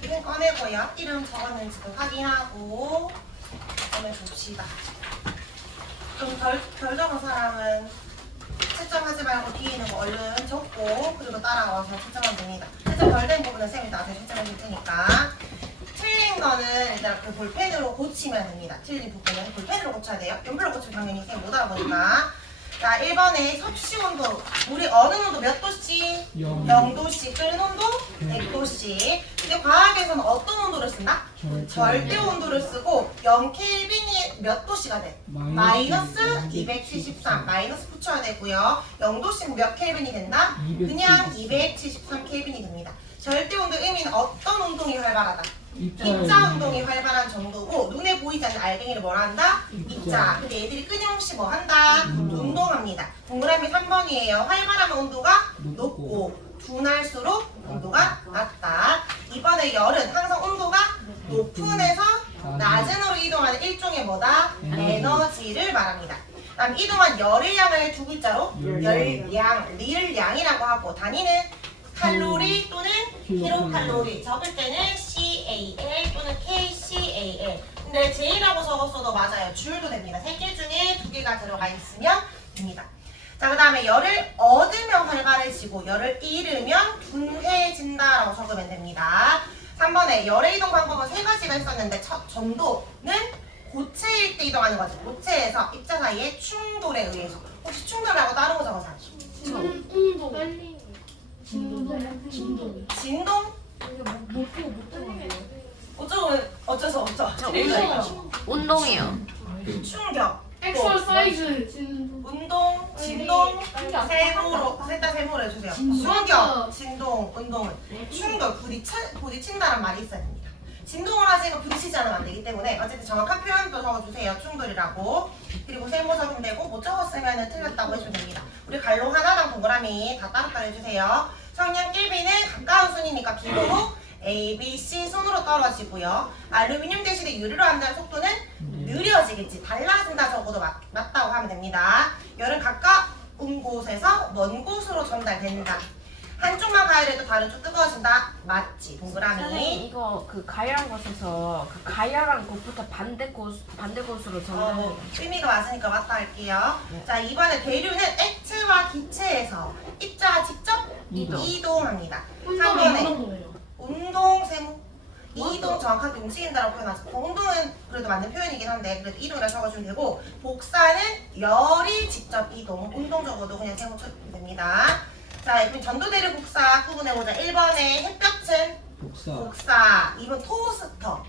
펜 꺼내고요. 이름 적었는지도 확인하고 보내줍시다. 좀 덜 적은 사람은 채점하지 말고 뒤에 있는 거 얼른 적고 그리고 따라와서 채점하면 됩니다. 채점 덜 된 부분은 쌤이 나중에 채점해 줄 테니까. 틀린 거는 일단 그 볼펜으로 고치면 됩니다. 틀린 부분은 볼펜으로 고쳐야 돼요. 연필로 고치면 당연히 쌤 못 알아보니까. 자, 1번에 섭씨 온도. 우리 어느 온도 몇 도씨? 0도씨. 끓는 온도? 100도씨. 근데 과학에서는 어떤 온도를 쓴다? 절대 온도를 쓰고 0켈빈이 몇 도씨가 돼? 마이너스 273. 마이너스 붙여야 되고요. 0도씨는 몇 켈빈이 된다? 그냥 273켈빈이 됩니다. 절대 온도 의미는 어떤 운동이 활발하다? 입자 운동이 활발한 정도고 눈에 보이지 않는 알갱이를 뭐라 한다? 입자. 근데 얘들이 끊임없이 뭐 한다? 운동합니다. 동그라미 3번이에요. 활발한 온도가 높고 둔할수록 온도가 낮다. 이번에 열은 항상 온도가 높은 에서 낮은으로 이동하는 일종의 뭐다? 에너지를 말합니다. 다음 이동한 열의 양을 두 글자로 열량, 리을량이라고 하고 단위는 칼로리 또는 킬로칼로리. 적을 때는 CAL 또는 KCAL. 근데 J라고 적었어도 맞아요. 줄도 됩니다. 3개 중에 2개가 들어가 있으면 됩니다. 자, 그 다음에 열을 얻으면 활발해지고 열을 잃으면 둔해진다라고 적으면 됩니다. 3번에 열의 이동 방법은 3가지가 있었는데 첫 전도는 고체일 때 이동하는 거지. 고체에서 입자 사이의 충돌에 의해서. 혹시 충돌하고 다른 거 적어서 운동. 진동? 어쩌서 운동이요. 충격, 엑서사이즈. 운동, 진동, 세모로 셋 다 세모로 해주세요. 충격, 진동, 운동은 충격, 부딪힌다는 말이 있어야 됩니다. 진동을 하지만 부딪히지 않으면 안 되기 때문에 어쨌든 정확한 표현도 적어주세요. 충돌이라고. 그리고 세모 적으면 되고 못 적었으면 틀렸다고 해주면 됩니다. 우리 갈로 하나랑 동그라미 다 따로따로 해주세요. 성냥 낄비는 가까운 순이니까 비로로 A, B, C 순으로 떨어지고요. 알루미늄 대신에 유리로 한다는 속도는 느려지겠지. 달라진다 적어도 맞다고 하면 됩니다. 열은 가까운 곳에서 먼 곳으로 전달된다. 한쪽만 가열해도 다른 쪽 뜨거워진다. 맞지? 동그라미. 선생님 이거 그 가열한 곳에서 그 가열한 곳부터 반대 곳으로 전달. 의미가 맞으니까 맞다 할게요. 네. 자, 이번에 대류는 액체와 기체에서 입자가 직접 이동합니다. 3번에 운동, 세모. 이동 정확하게 움직인다라고 표현하죠. 운동은 그래도 맞는 표현이긴 한데 그래도 이동이라 적어주면 되고 복사는 열이 직접 이동. 운동 적어도 그냥 세모 쳐주면 됩니다. 자, 그럼 전도대류 복사 구분해보자. 1번에 햇볕은 복사. 2번 토스터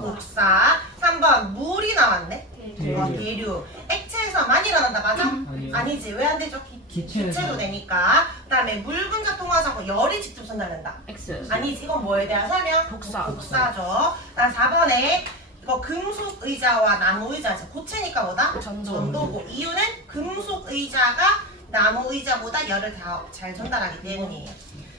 복사. 3번 물이 나왔네. 대류. 액체에서 많이 일어난다. 맞아? 아니지. 왜 안 되죠? 기체도 되니까. 그 다음에 물 분자 통하지 않고 열이 직접 전달된다. X. 아니지. 이건 뭐에 대한 설명? 복사죠. 다음 4번에 이거 금속 의자와 나무 의자지. 고체니까 뭐다? 전도고. 이유는 금속 의자가 나무 의자보다 열을 더 잘 전달하기 때문이에요.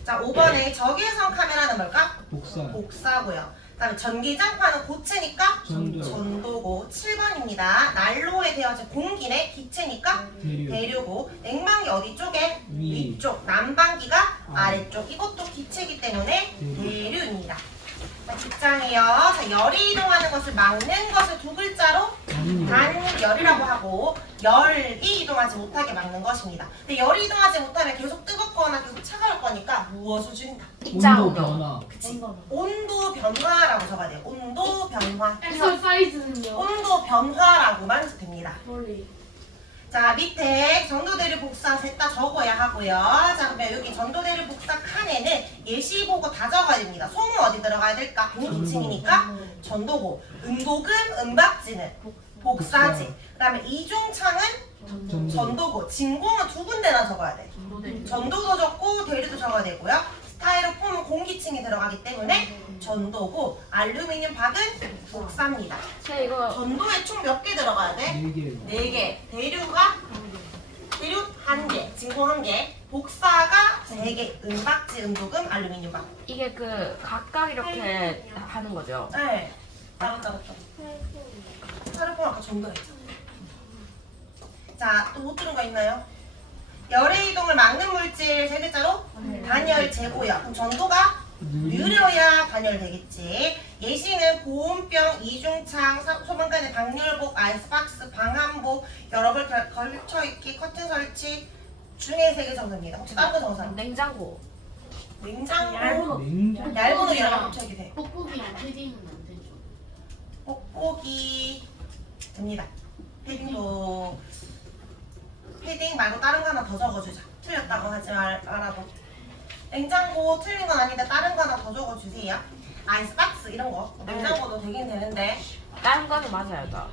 자, 5번에 적외선 카메라는 뭘까? 복사고요. 그 다음에 전기장판은 고체니까 전도고. 7번입니다. 난로에 데워진 공기네. 기체니까 대류고. 냉방기 어디 쪽에? 위쪽. 난방기가 아래쪽. 이것도 기체이기 때문에 대류입니다. 자, 뒷장이요. 자, 열이 이동하는 것을 막는 것을 두 글자로 단열이라고 하고 열이 이동하지 못하게 막는 것입니다. 근데 열이 이동하지 못하면 계속 뜨겁거나 계속 차가울 거니까 무엇을 줄인다? 입자 변화. 그치? 온도 변화라고 적어야 돼요. 온도 변화. 엑서사이즈는요? 온도 변화라고만 해도 됩니다. 머리. 자, 밑에 전도대류 복사 셋 다 적어야 하고요. 자, 그러면 여기 전도대류 복사 칸에는 예시 보고 다 적어야 됩니다. 소문 어디 들어가야 될까? 동기층이니까 전도고. 음도금, 은박지는 복사지. 그 다음에 이중창은 전도고. 진공은 두 군데나 적어야 돼. 전도도 적고 대류도 적어야 되고요. 스타이로폼은 공기층이 들어가기 때문에 전도고. 알루미늄 박은 복사입니다. 이거 전도에 총 몇 개 들어가야 돼? 4개. 대류가 대류 1개, 진공 1개, 복사가 3개, 은박지, 은도금, 알루미늄 박. 이게 그 각각 이렇게 하는 거죠. 네. 따로따로. 스타이로폼 아까 전도했죠. 자, 또 못 들은 거 있나요? 열의 이동을 막는 물질 3글자로 단열, 재고요. 그럼 전도가 느려야 단열되겠지. 예시는 보온병, 이중창, 소방관의 방열복, 아이스박스, 방한복, 여러 벌 걸쳐있기, 커튼 설치 중에 3개 정도입니다. 혹시 다른 거 정상? 냉장고. 냉장고, 얇은 얇은 옷 이런 거 붙여있게 돼요. 뽁뽁이랑 패딩은 안 되죠. 뽁뽁이 됩니다. 패딩도 패딩 말고 다른 거 하나 더 적어주자. 틀렸다고 하지 말아도. 냉장고 틀린 건 아닌데 다른 거 하나 더 적어주세요. 아이스박스 이런 거. 냉장고도 되긴 되는데 다른 거는 맞아요, 나.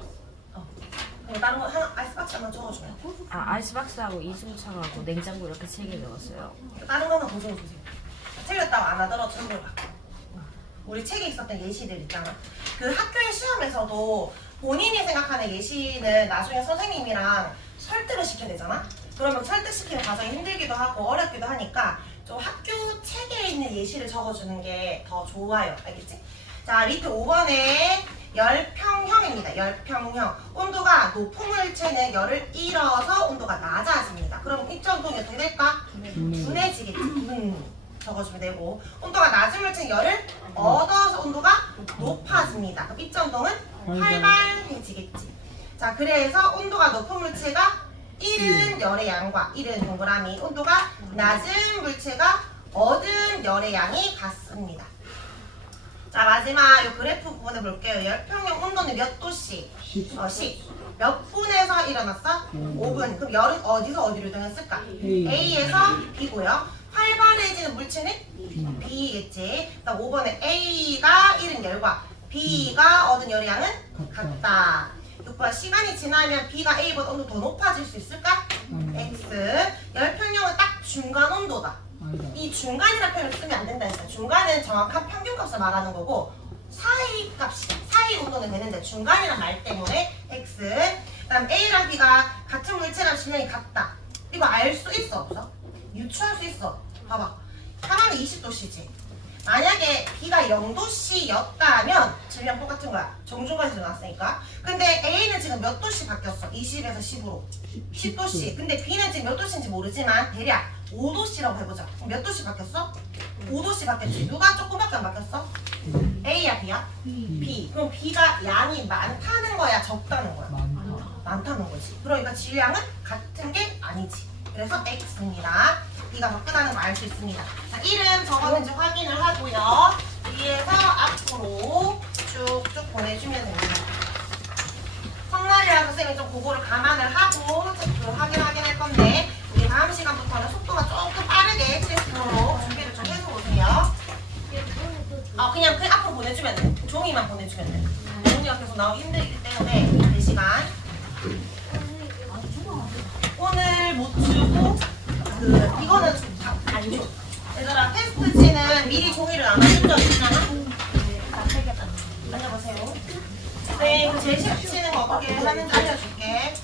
그럼 다른 거 하나 아이스박스 하나 적어줘요. 아이스박스하고 이중창하고 냉장고 이렇게 3개 적었어요. 다른 거 하나 더 적어주세요. 틀렸다고 안 하더라도 적어봐. 우리 책에 있었던 예시들 있잖아. 그 학교의 시험에서도 본인이 생각하는 예시는 나중에 선생님이랑 설득을 시켜야 되잖아. 그러면 설득시키는 과정이 힘들기도 하고 어렵기도 하니까 좀 학교 책에 있는 예시를 적어주는 게 더 좋아요. 알겠지? 자, 밑에 5번에 열평형입니다. 열평형. 온도가 높은 물체는 열을 잃어서 온도가 낮아집니다. 그럼 입자운동이 어떻게 될까? 둔해지겠지. 적어주면 되고, 온도가 낮은 물체는 열을 얻어서 온도가 높아집니다. 그럼 입자운동은 활발해지겠지. 자, 그래서 온도가 높은 물체가 잃은 열의 양과 잃은 동그라미, 온도가 낮은 물체가 얻은 열의 양이 같습니다. 자, 마지막 이 그래프 부분을 볼게요. 열평형 온도는 몇 도씩? 10. 몇 분에서 일어났어? 5분. 그럼 열은 어디서 어디로 이동했을까? A에서 B고요. 활발해지는 물체는 B겠지. 그다음 5번에 A가 잃은 열과 B가 얻은 열의 양은 같다. 6번 시간이 지나면 B가 A보다 온도 더 높아질 수 있을까? X. 열평형은 딱 중간 온도다. 이 중간이라는 표현을 쓰면 안 된다 했어요. 중간은 정확한 평균값을 말하는 거고 사이 값이야. 사이 온도는 되는데 중간이란 말 때문에 X. 그 다음 A랑 B가 같은 물체랑 질량이 같다. 이거 알 수 있어 없어? 유추할 수 있어. 봐봐. 하나는 20도씨지. 만약에 B가 0도씨였다면 질량 똑같은 거야. 정중간에서 나왔으니까. 근데 A는 지금 몇 도씨 바뀌었어? 20에서 10으로. 10도씨. 근데 B는 지금 몇 도씨인지 모르지만 대략 5도씨라고 해보자. 그럼 몇 도씨 바뀌었어? 5도씨 바뀌었지. 누가 조금밖에 안 바뀌었어? A야 B야? B. 그럼 B가 양이 많다는 거야? 적다는 거야? 많다는 거지. 그러니까 질량은 같은 게 아니지. 그래서 X입니다. B가 더 크다는 거 알 수 있습니다. 자, 이름 적었는지 확인을 하고요. 위에서 앞으로 쭉쭉 보내주면 됩니다. 성날이라 선생님이 좀 그거를 감안을 하고 체크 확인하긴 할 건데 우리 다음 시간부터는 속도가 조금 빠르게 체크로 준비를 좀 해서 오세요. 그냥 그 앞으로 보내주면 돼. 종이만 보내주면 돼. 종이가 계속 나오기 힘들기 때문에 4시간. 오늘 못 주고 이거는 안 줘. 얘들아 테스트지는 미리 종이를 안 해준 적 있잖아. 앉아보세요. 네, 그 제시 붙이는 거 어떻게 하는지 알려줄게.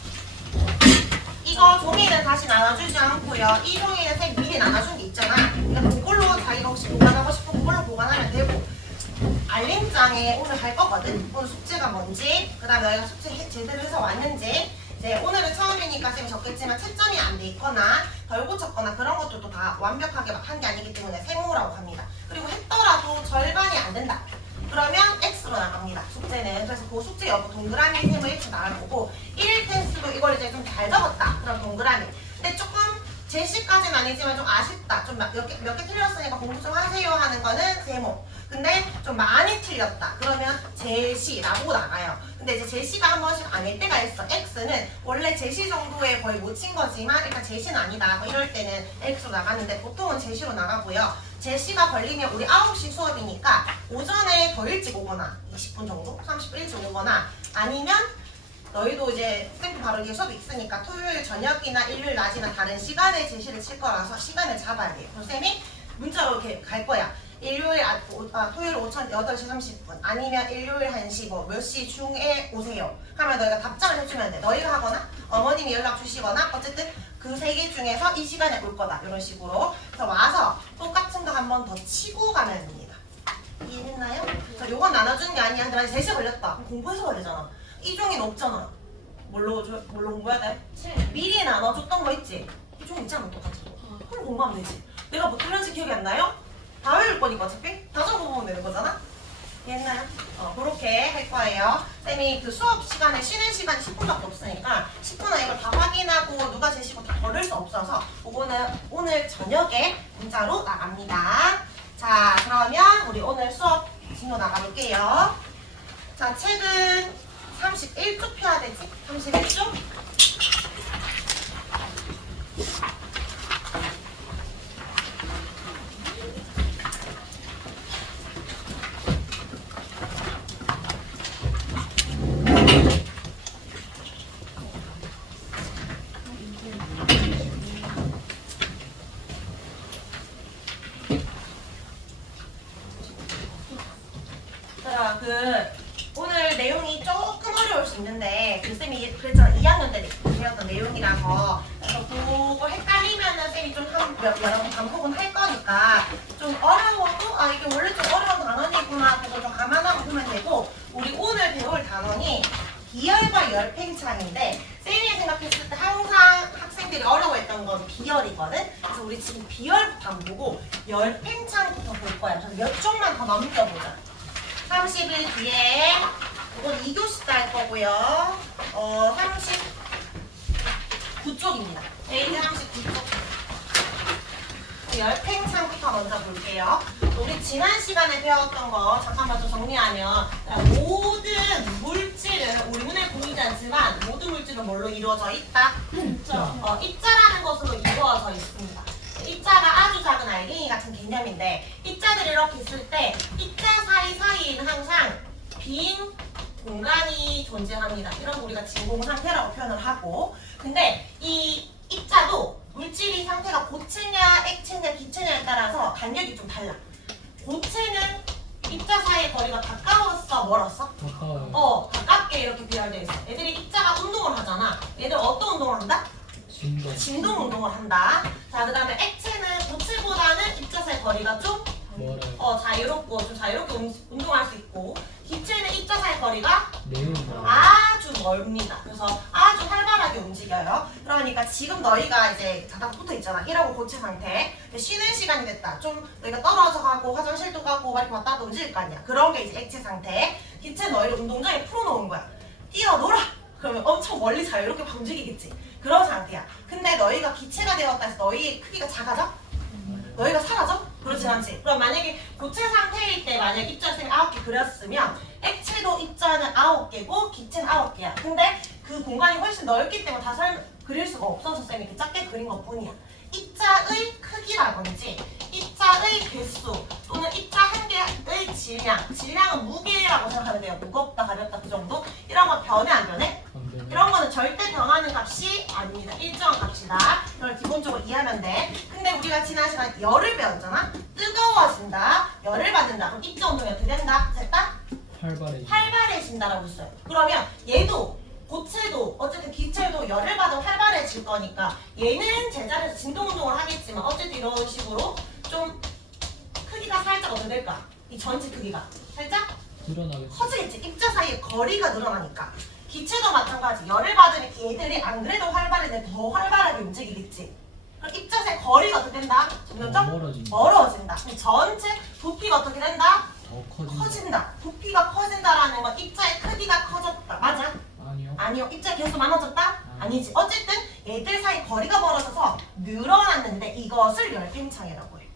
이거 종이는 다시 나눠주지 않고요. 이 종이는 쌤 미리 나눠준 게 있잖아. 그러니까 그걸로 자기가 혹시 보관하고 싶으면 그걸로 보관하면 되고 알림장에 오늘 할 거거든. 오늘 숙제가 뭔지, 그 다음에 너희가 숙제 제대로 해서 왔는지. 이제 오늘은 처음이니까 지금 적겠지만 채점이 안 돼 있거나 덜 고쳤거나 그런 것들도 다 완벽하게 한 게 아니기 때문에 세모라고 합니다. 그리고 했더라도 절반이 안 된다. 그러면 X로 나갑니다. 숙제는. 그래서 그 숙제 여부 동그라미 세모 X 나갈 거고 1일 테스트도 이걸 이제 좀 잘 적었다. 그럼 동그라미. 근데 조금 제시까지는 아니지만 좀 아쉽다. 좀 몇 개 틀렸으니까 공부 좀 하세요 하는 거는 세모. 근데 좀 많이 틀렸다. 그러면 제시라고 나가요. 근데 이제 제시가 한 번씩 아닐 때가 있어. X는 원래 제시 정도에 거의 못 친 거지만 일단 제시는 아니다. 뭐 이럴 때는 X로 나가는데 보통은 제시로 나가고요. 제시가 걸리면 우리 9시 수업이니까 오전에 더 일찍 오거나 20분 정도? 30분 일찍 오거나 아니면 너희도 이제 쌤도 바로 이게 수업이 있으니까 토요일 저녁이나 일요일 낮이나 다른 시간에 제시를 칠 거라서 시간을 잡아야 돼요. 그럼 쌤이 문자로 이렇게 갈 거야. 토요일 오전 8시 30분 아니면 일요일 1시 몇 시 중에 오세요. 그러면 너희가 답장을 해주면 돼. 너희가 하거나 어머님이 연락 주시거나 어쨌든 그 3개 중에서 이 시간에 올 거다. 이런 식으로. 그래서 와서 똑같은 거 한 번 더 치고 가면 됩니다. 이해했나요? 자, 요건 나눠주는 게 아니야. 근데 만약에 3시에 걸렸다. 그럼 공부해서 걸리잖아. 이 종이는 없잖아. 뭘로 공부해야 돼? 미리 나눠줬던 거 있지? 이 종이 있잖아 똑같은 거. 그럼 공부하면 되지. 내가 뭐 틀렸는지 기억이 안 나요? 다음에 거니까 어차피 자전거 보면 되는 거잖아. 이해했나요? 그렇게 할 거예요. 쌤이 그 수업 시간에 쉬는 시간이 10분밖에 없으니까 10분 안에 이걸 다 확인하고 누가 제시고 다 걸을 수 없어서 그거는 오늘 저녁에 문자로 나갑니다. 자, 그러면 우리 오늘 수업 진로 나가볼게요. 자, 책은 31쪽 펴야 되지? 31쪽? 자, 오늘 내용이 조금 어려울 수 있는데 쌤이 그랬잖아. 2학년 때 배웠던 내용이라서 그래서 그거 헷갈리면은 쌤이 좀 여러 번 반복은 할 거니까 좀 어려워도 이게 원래 좀 어려운 단원이구나 그거 좀 감안하고 보면 되고 우리 오늘 배울 단원이 비열과 열팽창인데 쌤이 생각했을 때 항상 학생들이 어려워했던 건 비열이거든. 그래서 우리 지금 비열부터 안 보고 열팽창부터 볼 거야. 그래서 몇 쪽만 더 넘겨보자. 30일 뒤에 이건 2교시 때 할 거고요. 39쪽입니다. 페이지 39쪽. 열팽창부터 먼저 볼게요. 우리 지난 시간에 배웠던 거 잠깐만 좀 정리하면 모든 물질은 우리 눈에 보이지 않지만 모든 물질은 뭘로 이루어져 있다? 입자라는 것으로 이루어져 있습니다. 입자가 아주 작은 알갱이 같은 개념인데 입자들이 이렇게 있을 때 입자 사이사이에는 항상 빈 공간이 존재합니다. 이런 거 우리가 진공 상태라고 표현을 하고 근데 이 입자도 물질이 상태가 고체냐 액체냐 기체냐에 따라서 간격이 좀 달라. 고체는 입자 사이의 거리가 가까웠어 멀었어? 가까워요. 가깝게 이렇게 비율되어 있어. 애들이 입자가 운동을 하잖아. 얘들 어떤 운동을 한다? 진동 운동을 한다. 자, 그 다음에 액체는 고체보다는 입자 사이 거리가 좀 멀어요. 자유롭고 좀 자유롭게 운동할 수 있고 기체는 입자 사이 거리가 매우 멀어요. 아주 멀습니다. 그래서 아주 활발하게 움직여요. 그러니까 지금 너희가 이제 다닥 붙어 있잖아. 1하고 고체 상태. 쉬는 시간이 됐다. 좀 너희가 떨어져 가고 화장실도 가고 막 이렇게 왔다 갔다 움직일 거 아니야. 그런 게 이제 액체 상태. 기체 너희를 운동장에 풀어놓은 거야. 뛰어놀아! 그러면 엄청 멀리 자유롭게 움직이겠지. 그런 상태야. 근데 너희가 기체가 되었다 해서 너희의 크기가 작아져? 너희가 사라져? 그렇진 않지. 그럼 만약에 고체 상태일 때 만약 입자선이 9개 그렸으면 액체도 입자는 9개고 기체는 9개야. 근데 그 공간이 훨씬 넓기 때문에 다 그릴 수가 없어서 쌤이 이렇게 작게 그린 것 뿐이야. 입자의 크기라든지 입자의 개수 또는 입자 한 개의 질량은 무게라고 생각하면 돼요. 무겁다 가볍다 그 정도. 이런 거 변해 안 변해? 이런 거는 절대 변하는 값이 아닙니다. 일정한 값이다. 이걸 기본적으로 이해하면 돼. 근데 우리가 지난 시간 열을 배웠잖아. 뜨거워진다. 열을 받는다. 그럼 입자 운동이 어떻게 된다? 됐다? 활발해진다라고 했어요. 그러면 얘도 고체도 어쨌든 기체도 열을 받으면 활발해질 거니까 얘는 제자리에서 진동 운동을 하겠지만 어쨌든 이런 식으로 좀 크기가 살짝 어떻게 될까? 이 전체 크기가 살짝 늘어나겠죠. 커지겠지. 입자 사이의 거리가 늘어나니까. 기체도 마찬가지. 열을 받으면 얘들이 안 그래도 활발했는데 더 활발하게 움직이겠지. 그럼 입자 사이 거리가 어떻게 된다? 점점 멀어진다. 그럼 전체 부피가 어떻게 된다? 더 커진다. 부피가 커진다라는 건 입자의 크기가 커졌다. 맞아? 아니요. 입자 개수 많아졌다? 아니지. 어쨌든 얘들 사이 거리가 멀어져서 늘어났는데 이것을 열팽창이라고 해.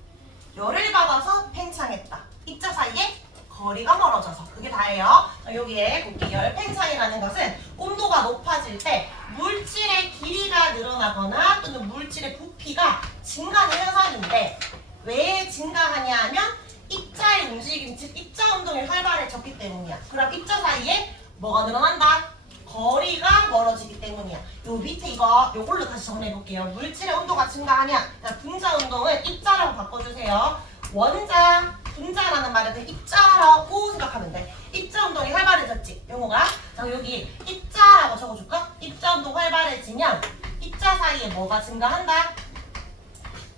열을 받아서 팽창했다. 입자 사이에 거리가 멀어져서 그게 다예요. 여기에 볼게요. 열팽창이라는 것은 온도가 높아질 때 물질의 길이가 늘어나거나 또는 물질의 부피가 증가하는 현상인데 왜 증가하냐 하면 입자의 움직임, 즉 입자 운동이 활발해졌기 때문이야. 그럼 입자 사이에 뭐가 늘어난다? 거리가 멀어지기 때문이야. 요 밑에 요걸로 다시 정리해볼게요. 물질의 온도가 증가하냐? 분자 운동은 입자라고 바꿔주세요. 원자, 분자라는 말은 그냥 입자라고 생각하면 돼. 입자 운동이 활발해졌지, 용호가. 자, 여기 입자라고 적어줄까? 입자 운동 활발해지면 입자 사이에 뭐가 증가한다?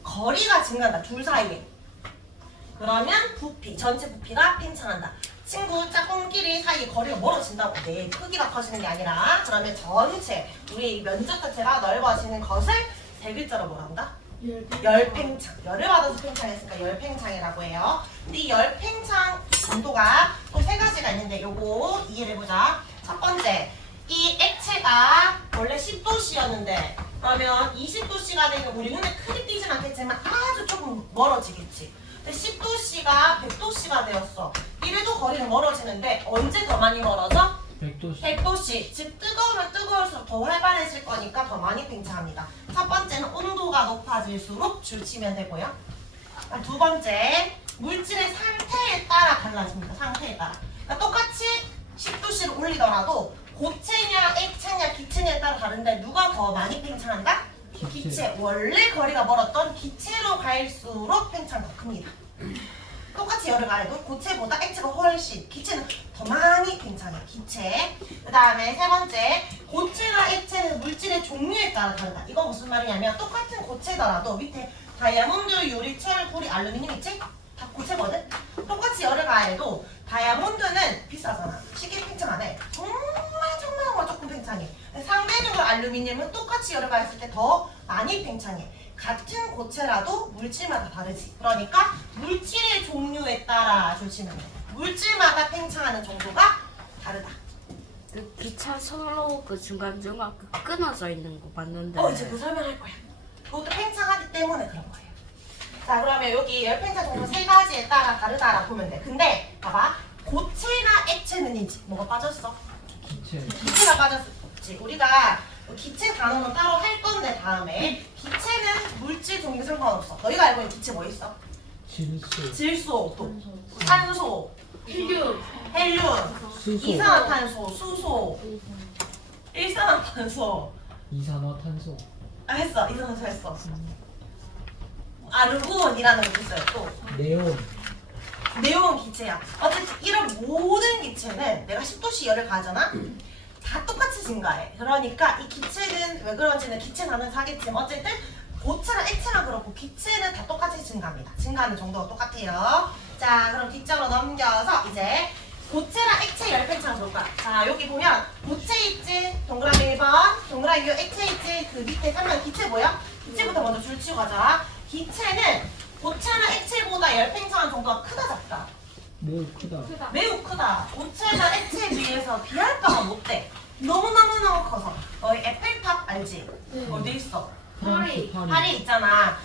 거리가 증가한다, 둘 사이에. 그러면 부피, 전체 부피가 팽창한다. 친구 짝꿍끼리 사이 거리가 멀어진다고. 내 크기가 커지는 게 아니라 그러면 전체 우리 면적 자체가 넓어지는 것을 세 글자로 뭐라 한다? 열팽창. 열을 받아서 팽창했으니까 열팽창이라고 해요. 근데 이 열팽창 온도가 또 세 가지가 있는데 요거 이해를 해보자. 첫 번째, 이 액체가 원래 10도씨였는데 그러면 20도씨가 되면 우리 눈에 크게 띄진 않겠지만 아주 조금 멀어지겠지. 근데 10도씨가 100도씨가 되었어. 이래도 거리는 멀어지는데 언제 더 많이 멀어져? 100도씨. 100도씨. 즉 뜨거우면 뜨거울수록 더 활발해질 거니까 더 많이 팽창합니다. 첫 번째는 온도가 높아질수록 줄치면 되고요. 두 번째, 물질의 상태에 따라 달라집니다. 상태에 따라. 그러니까 똑같이 10도씨를 올리더라도 고체냐 액체냐 기체냐에 따라 다른데 누가 더 많이 팽창한다? 기체. 원래 거리가 멀었던 기체로 갈수록 팽창이 더 큽니다. 똑같이 열을 가해도 고체보다 액체가 훨씬, 기체는 더 많이 팽창해. 기체. 그 다음에 세 번째, 고체나 액체는 물질의 종류에 따라 다르다. 이거 무슨 말이냐면 똑같은 고체더라도 밑에 다이아몬드, 유리, 철, 구리, 알루미늄 있지? 다 고체거든? 똑같이 열을 가해도 다이아몬드는 비싸잖아. 쉽게 팽창 안 해. 정말 조금 팽창해. 상대적으로 알루미늄은 똑같이 열을 가했을 때 더 많이 팽창해. 같은 고체라도 물질마다 다르지. 그러니까 물질의 종류에 따라 조심해야 돼. 물질마다 팽창하는 정도가 다르다. 그 기차 선로 그 중간중간 그 끊어져 있는 거 봤는데. 이제 그 설명할 거야. 그것도 팽창하기 때문에 그런 거예요. 자, 그러면 여기 열팽창 정도 세 가지에 따라 다르다라고 보면 돼. 근데 봐봐. 고체나 액체는 이제 뭐가 빠졌어? 기체. 기체가 빠졌지. 우리가 기체 단어는 따로 할 건데 다음에 기체는 물질 종류 상관없어. 너희가 알고 있는 기체 뭐 있어? 질소. 질소, 또 산소, 헬륨. 헬륨, 수소. 이산화탄소, 수소, 일산화탄소. 이산화탄소. 했어. 이산화탄소 했어. 아르곤이라는 것도 있어요. 또 네온. 네온 기체야. 어쨌든 이런 모든 기체는 내가 10도씨 열을 가하잖아. 다 똑같이 증가해. 그러니까 이 기체는 왜 그런지는 기체 나는 사겠지만 어쨌든 고체랑 액체랑 그렇고 기체는 다 똑같이 증가합니다. 증가하는 정도가 똑같아요. 자, 그럼 뒷장으로 넘겨서 이제 고체랑 액체 열팽창 볼까? 자, 여기 보면 고체 있지? 동그라미 1번. 동그라미 액체 있지? 그 밑에 3번 기체 뭐야? 기체부터 먼저 줄 치고 가자. 기체는 고체나 액체보다 열팽창한 정도가 크다 작다? 매우 크다. 매우 크다. 고체나 액체에 비해서 비할 바가 못 돼. 너무너무너무 커서. 너희 에펠탑 알지? 어디 있어? 프랑스 파리. 파리 있잖아.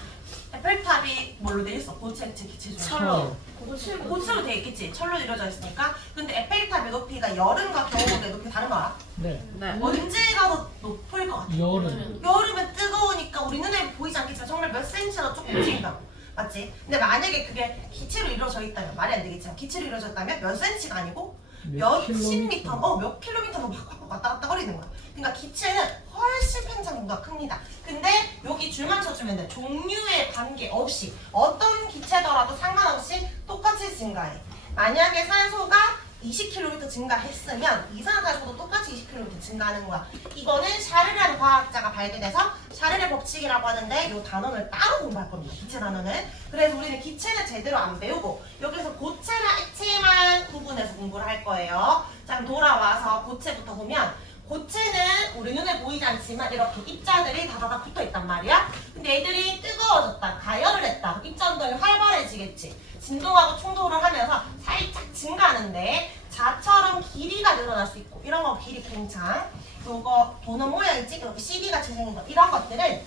에펠탑이 뭘로 돼 있어? 고체, 액체, 기체 중에. 철로. 고체로 돼 있겠지. 철로 이루어져 있으니까. 근데 에펠탑의 높이가 여름과 겨울의 높이 다른 거 알아? 네. 네. 언제가 더 높을 것 같아? 여름. 여름엔 뜨거우니까 우리 눈에 보이지 않겠지만 정말 몇 센치나 조금 움직인다고. 맞지? 근데 만약에 그게 기체로 이루어져 있다면 말이 안 되겠지만 기체로 이루어졌다면 몇 센치가 아니고 몇십 미터, 몇 킬로미터로 막 왔다 갔다 거리는 거야. 그러니까 기체는 훨씬 팽창도가 큽니다. 근데 여기 줄 맞춰주면 돼. 종류에 관계없이 어떤 기체더라도 상관없이 똑같이 증가해. 만약에 산소가 20km 증가했으면 이산화탄소도 똑같이 20km 증가하는 거야. 이거는 샤르라는 과학자가 발견해서 샤르의 법칙이라고 하는데 이 단원을 따로 공부할 겁니다. 기체 단원은. 그래서 우리는 기체는 제대로 안 배우고 여기서 고체나 액체만 구분해서 공부를 할 거예요. 자, 그럼 돌아와서 고체부터 보면 고체는 우리 눈에 보이지 않지만 이렇게 입자들이 다다닥 붙어 있단 말이야. 근데 애들이 뜨거워졌다, 가열을 했다. 입자 운동이 활발해지겠지. 진동하고 충돌을 하면서 살짝 증가하는데 자처럼 길이가 늘어날 수 있고 이런 거 길이 팽창. 요거 도넛 모양 있지? 이렇게 CD같이 생긴 거 이런 것들은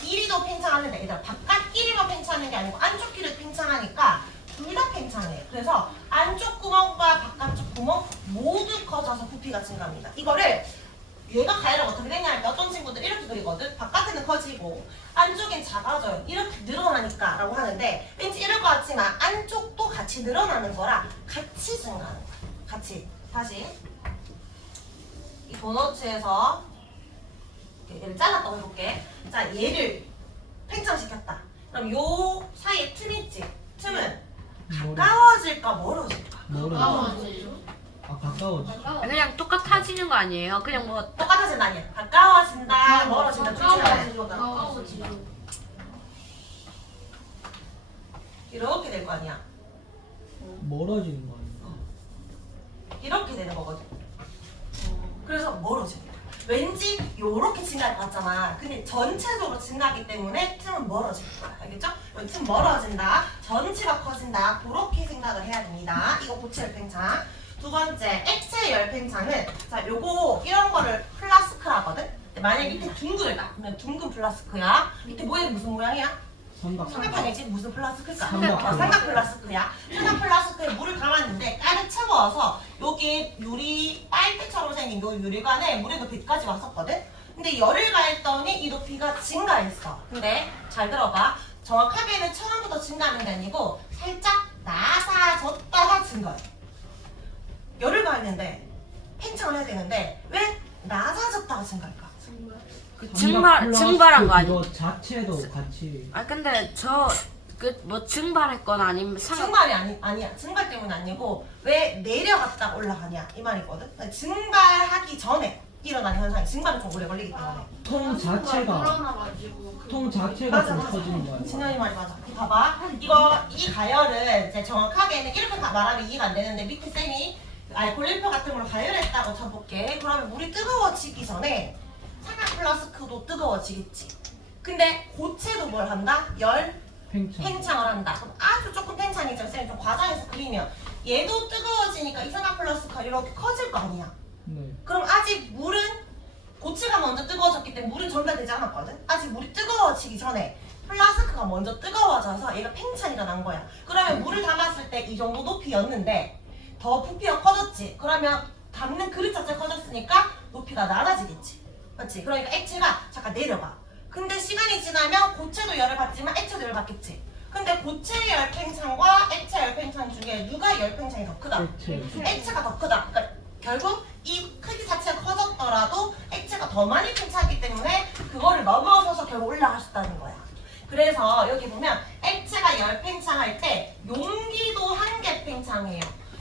길이도 팽창하는데 얘들아 바깥 길이만 팽창하는 게 아니고 안쪽 길이도 팽창하니까 둘 다 팽창해. 그래서 안쪽 구멍과 바깥쪽 구멍 모두 커져서 부피가 증가합니다. 이거를 얘가 가열은 어떻게 되냐면 어떤 친구들 이렇게 그리거든. 바깥에는 커지고 안쪽엔 작아져요. 이렇게 늘어나니까 라고 하는데 왠지 이럴 것 같지만 안쪽도 같이 늘어나는 거라 같이 증가하는 거야. 같이. 다시 이 도너츠에서 얘를 잘랐다고 해볼게. 자, 얘를 팽창시켰다. 그럼 요 사이에 틈 있지? 틈은 가까워질까 멀어질까? 멀어져. 아, 가까워져. 그냥 똑같아지는 거 아니에요? 그냥 뭐 똑같아진다 아니야. 가까워진다 멀어진다 둘 중에 하나야. 가까워지고. 이렇게 될 거 아니야. 멀어지는 거 아닌가? 이렇게 되는 거거든. 그래서 멀어지는 거야. 왠지 요렇게 증가할 것 같잖아. 근데 전체적으로 증가하기 때문에 틈은 멀어질 거야. 알겠죠? 틈 멀어진다. 전체가 커진다. 그렇게 생각을 해야 됩니다. 이거 고체 열팽창. 두 번째, 액체 열팽창은 자, 요거 이런 거를 플라스크라거든. 근데 만약에 밑에 둥글다. 그러면 둥근 플라스크야. 밑에 모양이 무슨 모양이야? 삼각형이지 무슨 플라스크일까? 삼각형. 삼각 플라스크야. 삼각 플라스크에 물을 담았는데 가득 채워서 여기 유리 빨대처럼 생긴 요 유리관에 물의 높이 100까지 왔었거든. 근데 열을 가했더니 이 높이가 증가했어. 근데 잘 들어봐. 정확하게는 처음부터 증가하는 게 아니고 살짝 낮아졌다가 증가해. 열을 가했는데 팽창을 해야 되는데 왜 낮아졌다가 증가할까? 증발한 거 아니야? 이거 자체도 같이. 아 근데 뭐 증발했거나 아니면 증발이 아니야. 증발 때문은 아니고 왜 내려갔다 올라가냐 이 말이거든. 그러니까 증발하기 전에 일어나는 현상이 증발은 좀 오래 걸리기 때문에. 통 자체가 맞아, 좀 맞아. 커지는 거야. 진현이 말이 맞아. 봐봐. 이 가열은 이제 정확하게는 이렇게 말하면 이해가 안 되는데 밑에 쌤이 알콜리표 같은 걸로 가열했다고 쳐볼게. 그러면 물이 뜨거워지기 전에 삼각 플라스크도 뜨거워지겠지. 근데 고체도 뭘 한다? 팽창을 한다. 그럼 아주 조금 팽창이죠. 쌤이 좀 과장해서 그리면 얘도 뜨거워지니까 이 삼각 플라스크가 이렇게 커질 거 아니야. 네. 그럼 아직 물은 고체가 먼저 뜨거워졌기 때문에 물은 전달되지 않았거든. 아직 물이 뜨거워지기 전에 플라스크가 먼저 뜨거워져서 얘가 팽창이 일어난 거야. 그러면 물을 담았을 때 이 정도 높이였는데 더 부피가 커졌지. 그러면 담는 그릇 자체가 커졌으니까 높이가 낮아지겠지. 맞지? 그러니까 액체가 잠깐 내려가. 근데 시간이 지나면 고체도 열을 받지만 액체도 열을 받겠지. 근데 고체 열팽창과 액체 열팽창 중에 누가 열팽창이 더 크다? 액체가 더 크다. 그러니까 결국 이 크기 자체가 커졌더라도 액체가 더 많이 팽창하기 때문에 그거를 넘어서서 결국 올라가셨다는 거야. 그래서 여기 보면 액체가 열팽창할 때 용기도 한개 팽창해요.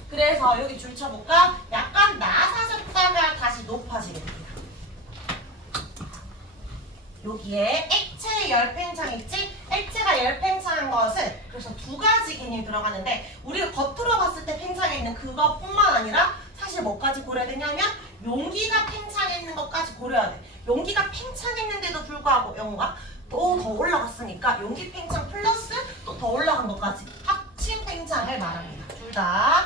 그래서 여기 줄 쳐볼까? 약간 낮아졌다가 다시 높아지게 됩니다. 여기에 액체 열팽창 있지? 액체가 열팽창한 것은 그래서 두 가지 개념이 들어가는데 우리가 겉으로 봤을 때 팽창해 있는 그것뿐만 아니라 사실 뭐까지 고려해야 되냐면 용기가 팽창해 있는 것까지 고려해야 돼. 용기가 팽창했는데도 불구하고 영어가 또 더 올라갔으니까 용기 팽창 플러스 또 더 올라간 것까지 합친 팽창을 말합니다. 둘 다.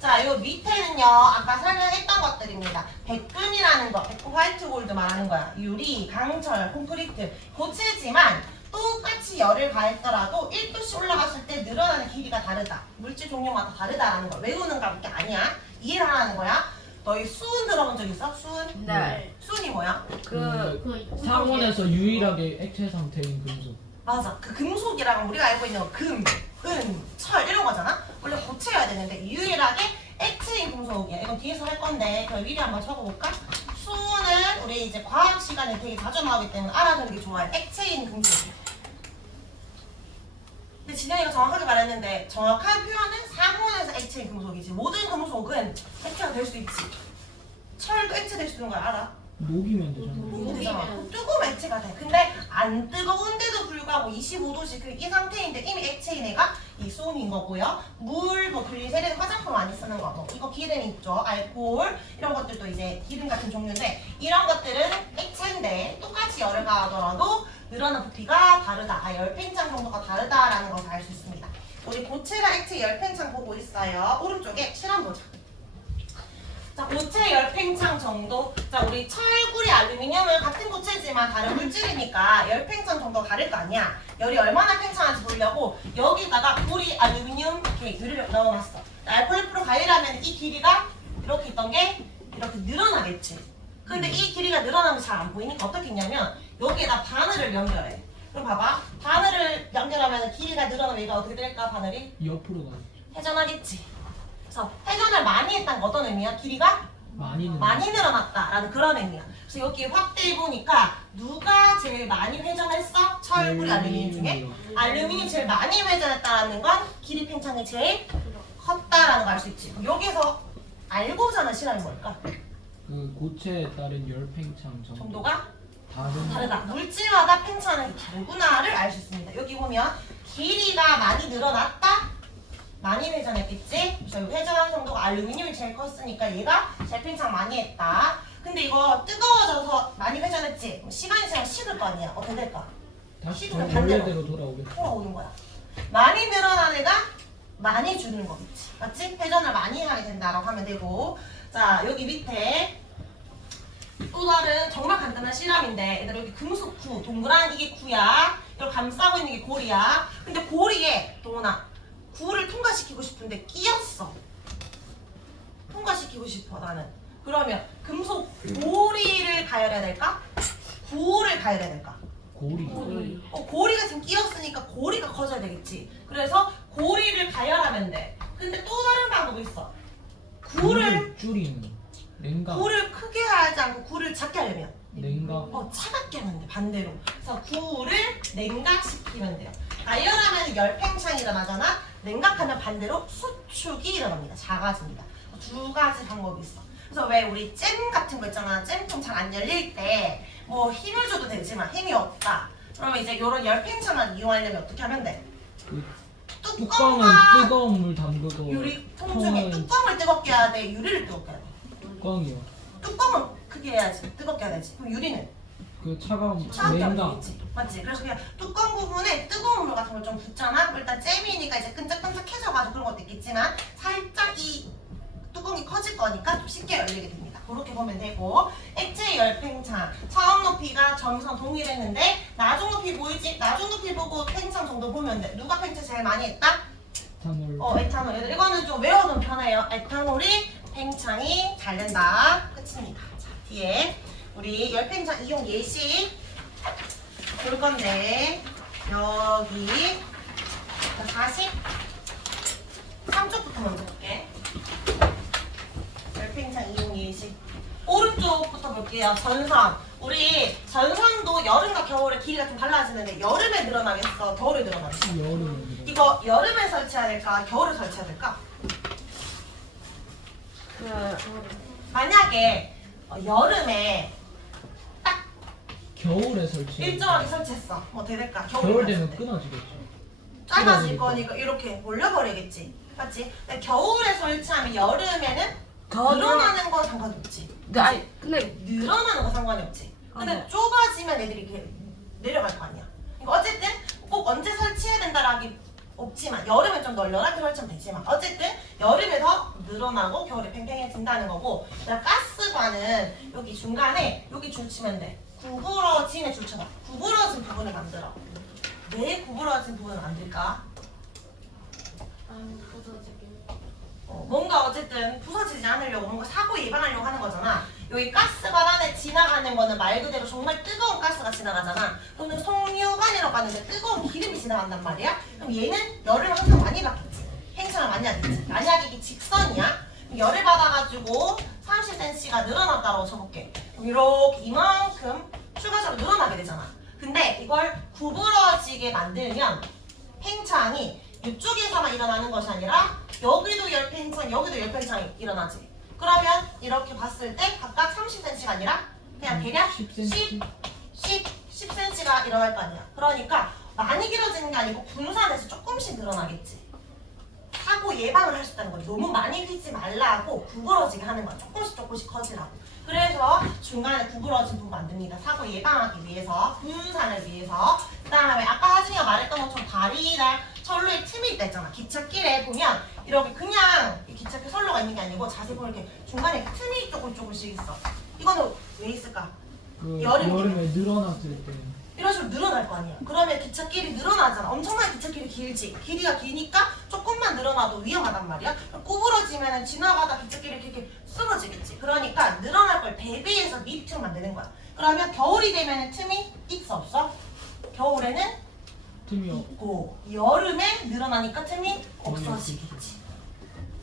자, 요 밑에는요, 아까 설명했던 것들입니다. 백금이라는 거, 백금 화이트 골드 말하는 거야. 유리, 강철, 콘크리트, 고체지만 똑같이 열을 가했더라도 1도씩 올라갔을 때 늘어나는 길이가 다르다. 물질 종류마다 다르다라는 걸 외우는 것밖에 아니야. 이해를 하라는 거야. 너희 수은 들어본 적 있어? 수은? 네. 수은이 뭐야? 상온에서 유일하게 액체 상태인 금속. 맞아. 그 금속이랑 우리가 알고 있는 거 금, 은, 철 이런 거잖아. 원래 고체여야 되는데 유일하게 액체인 금속이야. 이건 뒤에서 할 건데 그럼 미리 한번 적어볼까? 수는 우리 이제 과학 시간에 되게 자주 나오기 때문에 알아두는 게 좋아요. 액체인 금속이야. 근데 진영이가 정확하게 말했는데 정확한 표현은 상온에서 액체인 금속이지. 모든 금속은 액체가 될 수 있지. 철도 액체 될 수 있는 걸 알아? 녹이면 되잖아. 녹이면 뜨거운 액체가 돼. 근데 안 뜨거운데도 불구하고 25도씩 이 상태인데 이미 액체인 애가 이 수은인 거고요. 물, 뭐 글리세린, 화장품 많이 쓰는 거, 뭐 이거 기름 있죠. 알코올 이런 것들도 이제 기름 같은 종류인데 이런 것들은 액체인데 똑같이 열을 가하더라도 늘어나는 부피가 다르다. 열팽창 정도가 다르다라는 것을 알 수 있습니다. 우리 고체랑 액체 열팽창 보고 있어요. 오른쪽에 실험 보자. 자, 고체 열팽창 정도. 자, 우리 철구리, 알루미늄은 같은 고체지만 다른 물질이니까 열팽창 정도가 다를 거 아니야. 열이 얼마나 팽창한지 보려고 여기다가 구리, 알루미늄 이렇게 유리를 넣어놨어. 알콜리프로 가열하면 이 길이가 이렇게 있던 게 이렇게 늘어나겠지. 근데 이 길이가 늘어나면 잘 안 보이니까 어떻게 했냐면 여기에다 바늘을 연결해. 그럼 봐봐. 바늘을 연결하면 길이가 늘어나면 얘가 어떻게 될까, 바늘이? 옆으로 가. 회전하겠지. 그래서 회전을 많이 했다는 건 어떤 의미야? 길이가 많이 늘어났다라는 그런 의미야. 그래서 여기 확대해 보니까 누가 제일 많이 회전했어? 철구리, 알루미늄 중에 알루미늄이 제일 많이 회전했다라는 건 길이 팽창이 제일 컸다라는 걸 알 수 있지. 여기서 알고자 하는 실험이 뭘까? 그 고체에 따른 열팽창 정도가 다른. 다르다. 물질마다 팽창하는 게 다르구나를 알 수 있습니다. 여기 보면 길이가 많이 늘어났다. 많이 회전했겠지? 그래서 회전한 정도가 알루미늄이 제일 컸으니까 얘가 제일 팽창 많이 했다. 근데 이거 뜨거워져서 많이 회전했지? 그럼 시간이 지나면 식을 거 아니야. 어떻게 될까? 다시 식으면 반대로 원래대로 돌아오겠다. 돌아오는 거야. 많이 늘어난 애가 많이 주는 거겠지. 맞지? 회전을 많이 하게 된다라고 하면 되고. 자, 여기 밑에 또 다른 정말 간단한 실험인데 얘들아 여기 금속 구, 동그란 이게 구야. 이걸 감싸고 있는 게 골이야. 근데 골이에 동원아 구를 통과시키고 싶은데 끼었어. 통과시키고 싶어 나는. 그러면 금속 고리를 가열해야 될까? 구를 가열해야 될까? 고리. 고리가 지금 끼었으니까 고리가 커져야 되겠지. 그래서 고리를 가열하면 돼. 근데 또 다른 방법이 있어. 구를 줄이는. 냉각. 구를 크게 하지 않고 구를 작게 하려면 냉각. 차갑게 하면 돼. 반대로. 그래서 구를 냉각시키면 돼요. 가열하면 열팽창이 일어나잖아. 냉각하면 반대로 수축이 일어납니다. 작아집니다. 두 가지 방법이 있어. 그래서 왜 우리 잼 같은 거 있잖아. 잼통 잘 안 열릴 때 뭐 힘을 줘도 되지만 힘이 없다. 그러면 이제 이런 열팽창을 이용하려면 어떻게 하면 돼? 그 뚜껑은 뚜껑과 뜨거운 물 담그고 유리통 중에 뚜껑을 뜨겁게 해야 돼? 유리를 뜨겁게 해야 돼? 뚜껑이요. 뚜껑은 크게 해야지. 뜨겁게 해야 되지. 그럼 유리는? 그 차가운 차갑게 하면 냉각. 되겠지. 맞지? 그래서 그냥 뚜껑 부분에 뜨거운 물 같은 걸 좀 붓잖아? 그럼 일단 잼이니까 이제 끈적끈적해져가지고 그런 것도 있겠지만 살짝 이 뚜껑이 커질 거니까 좀 쉽게 열리게 됩니다. 그렇게 보면 되고 액체 열팽창 처음 높이가 점선 동일했는데 나중 높이 보이지? 나중 높이 보고 팽창 정도 보면 돼. 누가 팽창 제일 많이 했다? 에탄올. 에탄올. 얘들 이거는 좀 외워두면 편해요. 에탄올이 팽창이 잘 된다. 끝입니다. 자, 뒤에 우리 열팽창 이용 예시 볼 건데 여기 43쪽부터 먼저 볼게. 열팽창 이용 예시 오른쪽부터 볼게요. 전선. 우리 전선도 여름과 겨울에 길이가 좀 달라지는데 여름에 늘어나겠어? 겨울에 늘어나겠어? 여름입니다. 이거 여름에 설치해야 될까? 겨울에 설치해야 될까? 만약에 여름에 겨울에 설치. 일정하게 설치했어. 뭐 어떻게 될까? 겨울 되면 설치할 때. 끊어지겠죠. 짧아질 거니까 이렇게 몰려버리겠지. 맞지? 근데 겨울에 설치하면 여름에는 늘어나는 거 상관없지. 근데 늘어나는 거 상관이 없지. 근데 좁아지면 애들이 이렇게 내려갈 거 아니야. 그러니까 어쨌든 꼭 언제 설치해야 된다라기 없지만 여름에 좀 널널하게 설치하면 되지만 어쨌든 여름에 더 늘어나고 겨울에 팽팽해진다는 거고. 그다음 가스관은 여기 중간에 여기 줄 치면 돼. 구부러진 줄 쳐봐. 구부러진 부분을 만들어. 왜 구부러진 부분을 만들까? 뭔가 어쨌든 부서지지 않으려고 뭔가 사고 예방하려고 하는 거잖아. 여기 가스관 안에 지나가는 거는 말 그대로 정말 뜨거운 가스가 지나가잖아. 또는 송유관이라고 하는데 뜨거운 기름이 지나간단 말이야. 그럼 얘는 열을 항상 많이 받겠지. 팽창을 많이 하겠지. 만약에 이게 직선이야. 그럼 열을 받아가지고 30cm가 늘어났다고 쳐볼게. 그럼 이렇게 이만큼 추가적으로 늘어나게 되잖아. 근데 이걸 구부러지게 만들면 팽창이 이쪽에서만 일어나는 것이 아니라 여기도 열팽창, 여기도 열팽창이 일어나지. 그러면 이렇게 봤을 때 각각 30cm가 아니라 그냥 대략 10cm. 10cm가 일어날 거 아니야. 그러니까 많이 길어지는 게 아니고 분산해서 조금씩 늘어나겠지. 사고 예방을 할 수 있다는 거지. 너무 많이 휘지 말라고 구부러지게 하는 거야. 조금씩 커지라고. 그래서 중간에 구부러진 부분 만듭니다. 사고 예방하기 위해서, 분산을 위해서. 그 다음에 아까 하진이가 말했던 것처럼 다리랑 선로에 틈이 있다 했잖아. 기찻길에 보면 이렇게 그냥 이 기찻길 선로가 있는 게 아니고 자세히 보면 이렇게 중간에 틈이 조금씩 있어. 이거는 왜 있을까? 그 여름에 여름에 늘어났을 때. 이런 식으로 늘어날 거 아니야. 그러면 기찻길이 늘어나잖아. 엄청나게 기찻길이 길지. 길이가 기니까 조금만 늘어나도 위험하단 말이야. 구부러지면 지나가다 기찻길이 이렇게 쓰러지겠지. 그러니까 늘어날 걸 대비해서 미리 틈 만드는 거야. 그러면 겨울이 되면 틈이 있어 없어? 겨울에는 틈이 있고 여름에 늘어나니까 틈이 없어지겠지.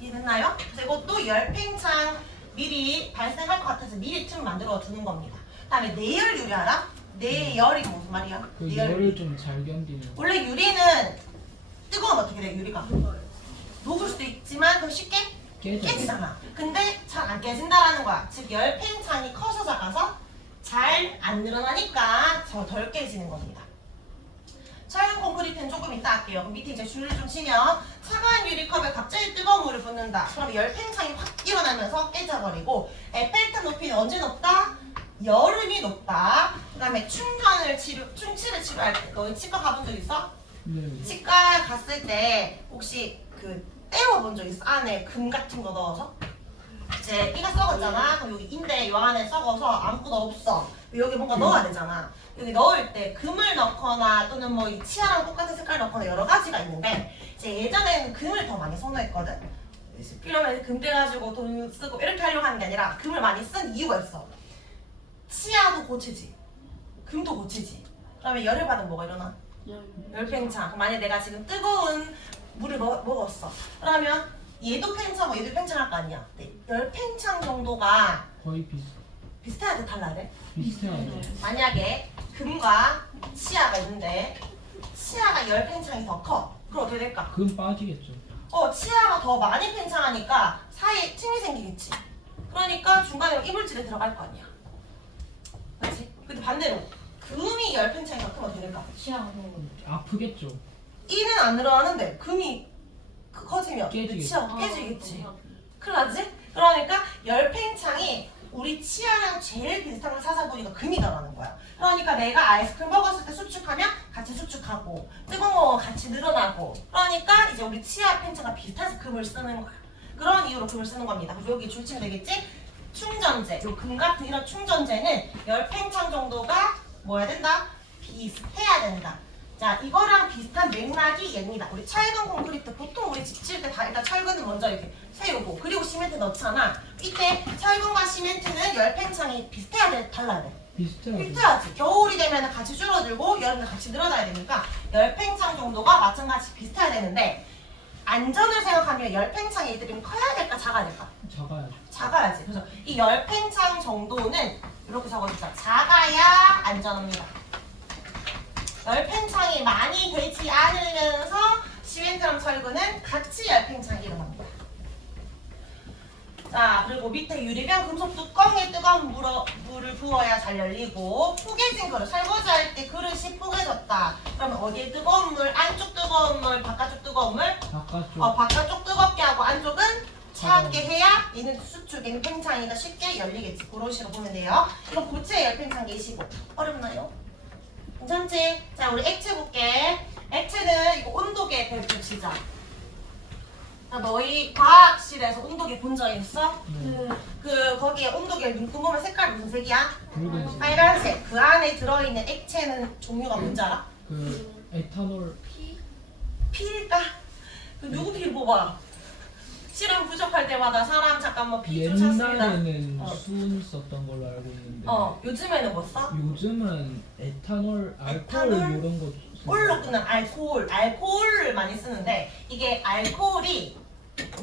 이해됐나요? 그래서 이것도 열팽창 미리 발생할 것 같아서 미리 틈 만들어 두는 겁니다. 그 다음에 내열 유리 알아? 내열이 무슨 말이야? 그 내열 열을 좀 잘 견디는. 원래 유리는 뜨거우면 어떻게 돼? 유리가 녹을 수도 있지만 그럼 쉽게 깨지잖아. 근데 잘 안 깨진다라는 거야. 즉 열팽창이 커서 작아서 잘 안 늘어나니까 더 덜 깨지는 겁니다. 차가운 콘크리트는 조금 이따 할게요. 그럼 밑에 이제 줄을 좀 치면 차가운 유리컵에 갑자기 뜨거운 물을 붓는다. 그럼 열팽창이 확 일어나면서 깨져버리고 에펠탑 높이는 언제 높다? 여름이 높다. 그 다음에 충치를 치료할 때 너희 치과 가본 적 있어? 네. 치과 갔을 때 혹시 그 떼어본 적 있어? 안에 금 같은 거 넣어서? 이제 이가 썩었잖아. 그럼 여기 인대 요 안에 썩어서 아무것도 없어. 여기 뭔가 넣어야 되잖아. 여기 넣을 때 금을 넣거나 또는 뭐 이 치아랑 똑같은 색깔 넣거나 여러 가지가 있는데 이제 예전에는 금을 더 많이 선호했거든. 필요하면 금 떼가지고 돈 쓰고 이렇게 하려고 하는 게 아니라 금을 많이 쓴 이유가 있어. 치아도 고치지. 금도 고치지. 그다음에 열을 받으면 뭐가 일어나? 열팽창. 그럼 만약에 내가 지금 뜨거운 물을 먹었어. 그러면 얘도 팽창하고 얘도 팽창할 거 아니야. 근데 열팽창 정도가 거의 비슷해야 돼, 달라야 돼? 비슷해요. 만약에 금과 치아가 있는데 치아가 열팽창이 더 커. 그럼 어떻게 될까? 금 빠지겠죠. 치아가 더 많이 팽창하니까 사이에 틈이 생기겠지. 그러니까 중간에 이물질이 들어갈 거 아니야. 그렇지? 근데 반대로 금이 열팽창이 더 크면 어떻게 될까? 치아가 아프겠죠. 이는 안 늘어나는데 금이 커지면 깨지겠지. 치아가 깨지겠지. 큰일 나지? 그러니까 열팽창이 우리 치아랑 제일 비슷한 걸 찾아보니까 금이 들어가는 거야. 그러니까 내가 아이스크림 먹었을 때 수축하면 같이 수축하고 뜨거운 거 같이 늘어나고 그러니까 이제 우리 치아 팽창과 비슷해서 금을 쓰는 거야. 그런 이유로 금을 쓰는 겁니다. 그래서 여기 줄 치면 되겠지? 충전재, 요 금 같은 이런 충전재는 열팽창 정도가 뭐야 된다? 비슷해야 된다. 자, 이거랑 비슷한 맥락이 얘입니다. 우리 철근 콘크리트 보통 우리 집 지을 때 다 일단 철근은 먼저 이렇게 세우고 그리고 시멘트 넣잖아. 이때 철근과 시멘트는 열팽창이 비슷해야 돼, 달라야 돼? 비슷해요. 비슷하지. 겨울이 되면 같이 줄어들고 여름에 같이 늘어나야 되니까 열팽창 정도가 마찬가지 비슷해야 되는데 안전을 생각하면 열팽창이 애들이 커야 될까 작아야 될까? 작아야죠. 작아야지. 그래서 이 열팽창 정도는 이렇게 적어주자. 작아야 안전합니다. 열팽창이 많이 되지 않으면서 시멘트랑 철근은 같이 열팽창이 일어납니다. 자, 그리고 밑에 유리병 금속 뚜껑에 뜨거운 물을 부어야 잘 열리고 포개진 그릇, 설거지할 때 그릇이 포개졌다. 그러면 어디에 뜨거운 물, 안쪽 뜨거운 물, 바깥쪽 뜨거운 물? 바깥쪽. 바깥쪽 뜨겁게 하고 안쪽은 차갑게 해야 얘는 수축, 얘는 팽창이가 쉽게 열리겠지. 그런 식으로 보면 돼요. 이건 고체 열팽창 계시고 어렵나요? 괜찮지? 자, 우리 액체 볼게. 액체는 이거 온도계 별표 치자. 자, 너희 과학실에서 온도계 본 적 있어? 네. 거기에 온도계 눈금 보면 색깔 무슨 색이야? 붉은색. 빨간색. 그 안에 들어있는 액체는 종류가 뭔지 알아? 그 에탄올. 피일까? 누구 피를 뽑아? 실험 부족할 때마다 사람 잠깐만 피 좀 샀습니다. 옛날에는 수은 썼던 걸로 알고 있는데. 요즘에는 뭐 써? 요즘은 에탄올, 알코올 에탄올? 이런 거. 올로 끝난 알코올을 많이 쓰는데 이게 알코올이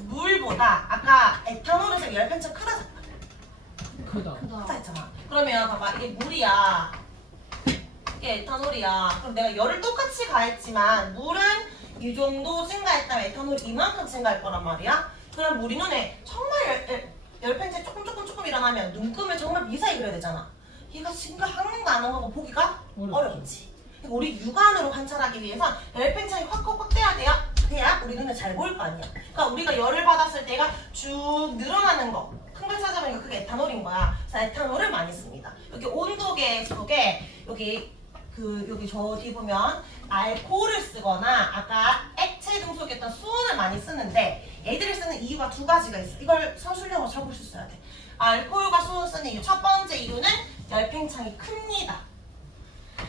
물보다 아까 에탄올에서 열팽창 크다 작다? 크다. 크다 했잖아. 그러면 봐봐 이게 물이야. 이게 에탄올이야. 그럼 내가 열을 똑같이 가했지만 물은 이 정도 증가했다면 에탄올이 이만큼 증가할 거란 말이야. 그럼 우리 눈에 정말 열팽창 조금 일어나면 눈금을 정말 미세히 그려야 되잖아. 얘가 증가하는 거 안 하는 거 보기가 어렵지. 우리 육안으로 관찰하기 위해서 열팽창이 확 돼야 우리 눈에 잘 보일 거 아니야. 그러니까 우리가 열을 받았을 때가 쭉 늘어나는 거. 큰 걸 찾아보니까 그게 에탄올인 거야. 그래서 에탄올을 많이 씁니다. 여기 온도계 속에 여기 저 뒤 보면 알코올을 쓰거나 아까 액체 금속이었던 수은을 많이 쓰는데 얘들을 쓰는 이유가 두 가지가 있어. 이걸 서술형으로 적으셨어야 돼. 알코올과 수은 쓰는 이유. 첫 번째 이유는 열팽창이 큽니다.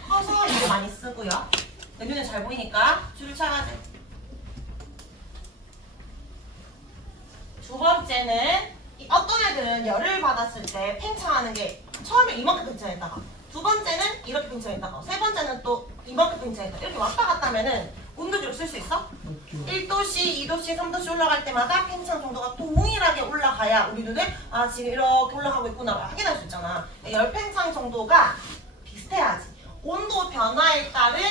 커서 이거 많이 쓰고요. 내 눈에 잘 보이니까 줄을 쳐야지. 두 번째는 어떤 애들은 열을 받았을 때 팽창하는 게 처음에 이만큼 팽창했다가 두 번째는 이렇게 팽창했다가 세 번째는 또 이만큼 팽창했다. 이렇게 왔다 갔다 하면은 온도계로 쓸 수 있어? 없죠. 1도씨, 2도씨, 3도씨 올라갈 때마다 팽창 정도가 동일하게 올라가야 우리 눈에 지금 이렇게 올라가고 있구나 확인할 수 있잖아. 열팽창 정도가 비슷해야지. 온도 변화에 따른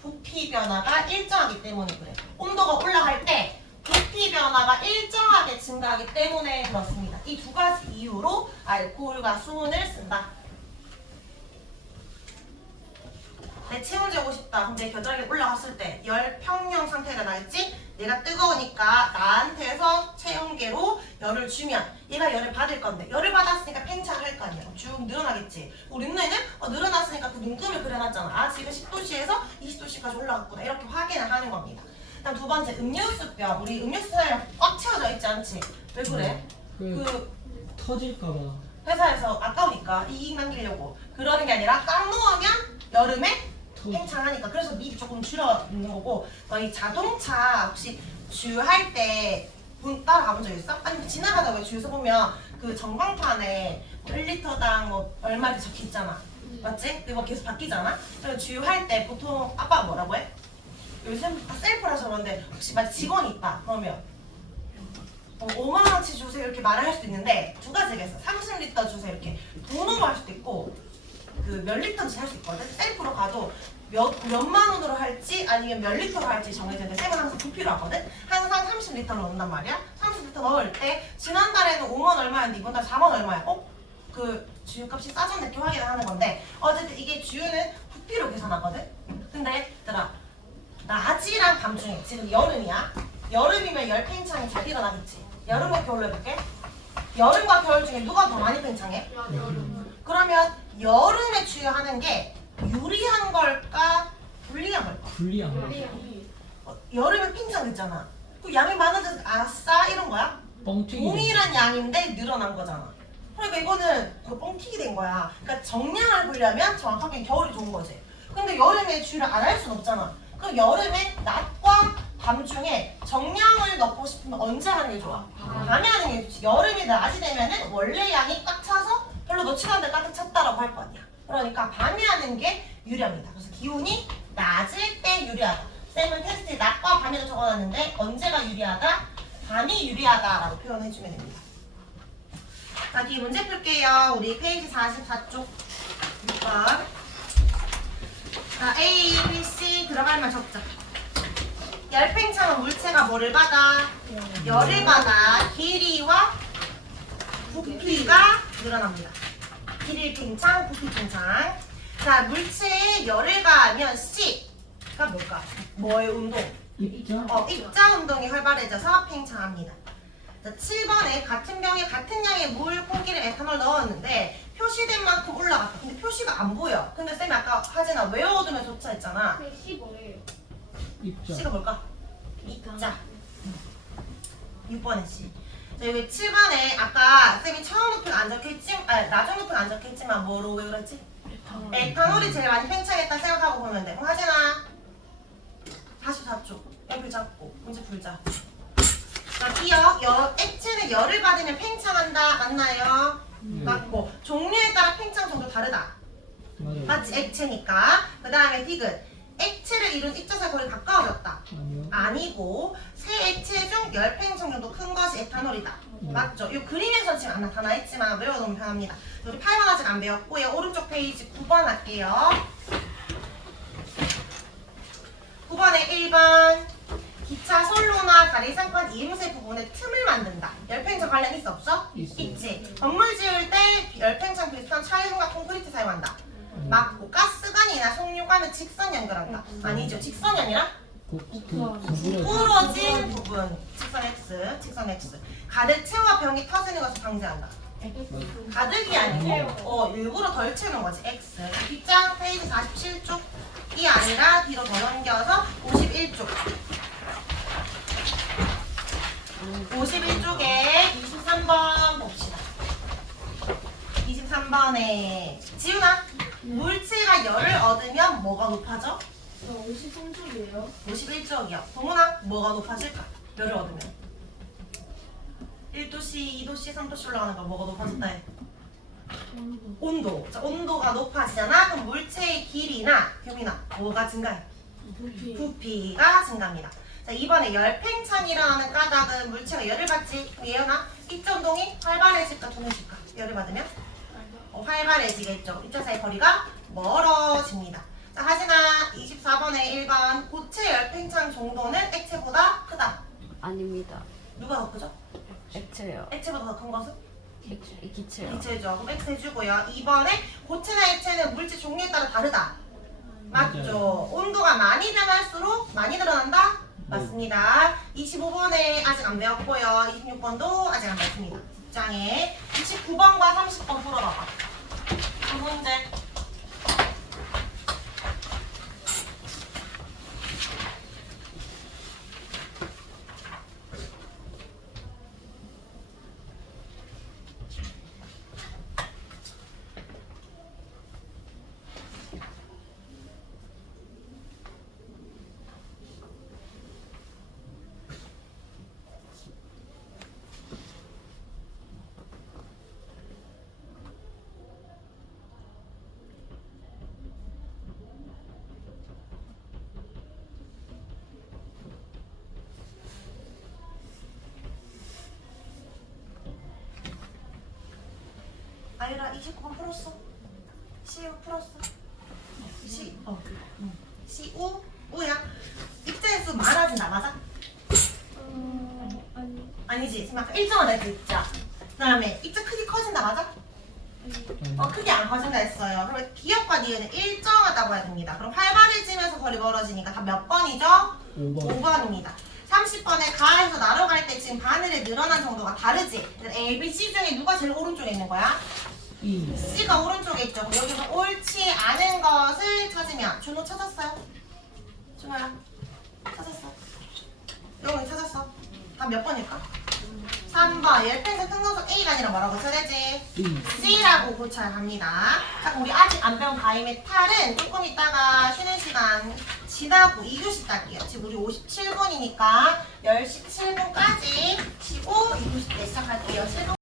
부피 변화가 일정하기 때문에 그래. 온도가 올라갈 때 부피 변화가 일정하게 증가하기 때문에 그렇습니다. 이 두 가지 이유로 알코올과 수은을 쓴다. 나한테 체온 재고 싶다. 그럼 내 겨드랑이 올라갔을 때 열 평형 상태가 나겠지? 내가 뜨거우니까 나한테서 체온계로 열을 주면 얘가 열을 받을 건데 열을 받았으니까 팽창할 거 아니야. 쭉 늘어나겠지. 우리 눈에는 늘어났으니까 그 눈금을 그려놨잖아. 아 지금 10도씨에서 20도씨까지 올라갔구나. 이렇게 확인을 하는 겁니다. 그다음 두 번째 음료수병. 우리 음료수병이랑 꽉 채워져 있지 않지? 왜 그래? 그 터질까봐. 회사에서 아까우니까 이익 남기려고 그러는 게 아니라 꽉 넣으면 여름에 터. 팽창하니까. 그래서 미리 조금 줄여놓는 거고. 너희 자동차 혹시 주유할 때 따라 가본 적 있어? 아니 지나가다 왜 주유소 보면 그 전광판에 뭐 1리터당 뭐 얼마 이렇게 적혀 있잖아. 맞지? 그거 계속 바뀌잖아. 그래서 주유할 때 보통 아빠가 뭐라고 해? 요즘 다 셀프라서 그런데 혹시 만약 직원이 있다 그러면 5만 원치 주세요 이렇게 말을 할 수도 있는데 두 가지가 있어. 30리터 주세요 이렇게 돈으로 할 수도 있고 그 몇 리터인지 할 수 있거든. 셀프로 가도 몇만 원으로 할지 아니면 몇 리터로 할지 정해지는데 쌤은 항상 부피로 하거든. 항상 30리터를 넣는단 말이야. 30리터 넣을 때 지난달에는 5만 얼마였는데 이번 달 4만 얼마야. 그 주유값이 싸졌네 이렇게 확인을 하는 건데 어쨌든 이게 주유는 부피로 계산하거든. 근데 얘들아 낮이랑 밤 중에 지금 여름이야. 여름이면 열 팽창이 잘 일어나겠지. 여름과 겨울로 해볼게. 여름과 겨울 중에 누가 더 많이 팽창해? 그러면 여름에 주유하는 게 유리한 걸까? 불리한 걸까? 불리한 거. 여름에 팽창했잖아. 그 양이 많아져서 아싸 이런 거야? 뻥튀기. 동일한 양인데 늘어난 거잖아. 그러니까 이거는 그 뻥튀기 된 거야. 그러니까 정량을 보려면 정확하게 겨울이 좋은 거지. 근데 여름에 주유를 안 할 수는 없잖아. 그럼 여름에 낮과 밤 중에 정량을 넣고 싶으면 언제 하는 게 좋아? 밤에 하는 게 좋지. 여름이 낮이 되면은 원래 양이 꽉 차서 별로 넣지도 않는데 가득 찼다라고 할 거 아니야. 그러니까 밤에 하는 게 유리합니다. 그래서 기온이 낮을 때 유리하다. 쌤은 테스트에 낮과 밤에도 적어놨는데 언제가 유리하다? 밤이 유리하다라고 표현해주면 됩니다. 자, 뒤에 문제 풀게요. 우리 페이지 44쪽 6번. 자, A, B, C 들어갈만 적자. 열팽창은 물체가 뭐를 받아? 열을 받아. 길이와 부피가 늘어납니다. 길이 팽창, 부피 팽창. 자, 물체에 열을 가하면 C가 뭘까? 뭐의 운동? 입자. 입자 운동이 활발해져서 팽창합니다. 자, 7번에 같은 병에 같은 양의 물, 콩기름, 에탄올 넣었는데 표시된 만큼 올라갔다. 근데 표시가 안 보여. 근데 쌤이 아까 하진아 외워두면 좋다 했잖아. 입자. C가 뭘까? 입자. 6번에 C. 자, 여기 7번에 아까 쌤이 처음 높이가 안 적혀있지? 나중 높이가 안 적혀있지만 뭐로 외우랬지? 에탄올이 제일 많이 팽창했다 생각하고 보면 돼. 그럼 하진아 44쪽 옆을 잡고 문제 풀자. 자, 기억. 액체는 열을 받으면 팽창한다. 맞나요? 맞고 종류에 따라 팽창 정도 다르다. 맞아요. 마치 액체니까. 그 다음에 디귿. 액체를 이룬 입자가 거의 가까워졌다. 아니요. 아니고 새 액체 중 열 팽창 정도 큰 것이 에탄올이다. 맞죠? 이 그림에서 지금 안 나타나 있지만 외워놓으면 편합니다. 우리 8번 아직 안 배웠고요. 오른쪽 페이지 9번 할게요. 9번에 1번. 기차 선로나 다리 상판 이음새 부분에 틈을 만든다. 열팽창 관련 있어 없어? 있어요. 있지. 건물 지을 때 열팽창 비슷한 철근과 콘크리트 사용한다. 맞고 가스관이나 송유관은 직선 연결한다. 아니죠. 직선이 아니라 부러진 부분. 직선 X, 직선 X. 가득 채워 병이 터지는 것을 방지한다. 가득이 아니고 일부러 덜 채우는 거지. X. 뒷장 페이지 47쪽이 아니라 뒤로 더 넘겨서 51쪽. 51쪽에 23번 봅시다. 23번에 지훈아, 물체가 열을 얻으면 뭐가 높아져? 53쪽이에요. 51쪽이요. 동훈아, 뭐가 높아질까? 열을 얻으면 1도씨, 2도씨, 3도씨 올라가는 거 뭐가 높아진다 해? 온도. 자, 온도가 높아지잖아. 그럼 물체의 길이나 규이나 뭐가 증가해? 부피가 증가합니다. 자, 이번에 열팽창이 일어나는 까닭은 물체가 열을 받지. 예연아, 입자운동이 활발해질까 둔해질까? 열을 받으면 활발해지겠죠. 입자 사이 거리가 멀어집니다. 자, 하진아 24번에 1번 고체 열팽창 정도는 액체보다 크다. 아닙니다. 누가 더 크죠? 액체요. 액체보다 더 큰 것은? 기체요. 기체죠. 그럼 X 해주고요. 2번에 고체나 액체는 물질 종류에 따라 다르다. 맞죠? 온도가 많이 변할수록 많이 늘어난다? 맞습니다. 25번에 아직 안 배웠고요. 26번도 아직 안 배웠습니다. 뒷장에 29번과 30번 풀어봐봐. 두 문제. 아유라 29번 풀었어? 시우 풀었어? 시우? 우야? 입자의 수 많아진다 맞아? 아니. 아니지 지금 아까 일정한 애들 입자 그 다음에 입자 크기 커진다 맞아? 크게 안 커진다 했어요. 그러면 기억과 니은은 일정하다고 해야 됩니다. 그럼 활발해지면서 거리 멀어지니까 다 몇 번이죠? 5번. 5번입니다. 30번에 가에서 나로 갈 때 지금 바늘의 늘어난 정도가 다르지? A, B, C 중에 누가 제일 오른쪽에 있는 거야? E. C가 오른쪽에 있죠. 그럼 여기서 옳지 않은 것을 찾으면 준호 찾았어요? 준호야 찾았어? 영훈이 찾았어? 다음 몇 번일까? 3번 열펜색 특성석 A가 아니라 뭐라고 쳐야 되지? E. C라고 고쳐야 합니다. 자 그럼 우리 아직 안 배운 다이메탈은 조금 있다가 쉬는 시간 지나고 2교시 딸게요. 지금 우리 57분이니까 10시 7분까지 쉬고 2교시 때 시작할게요. 7분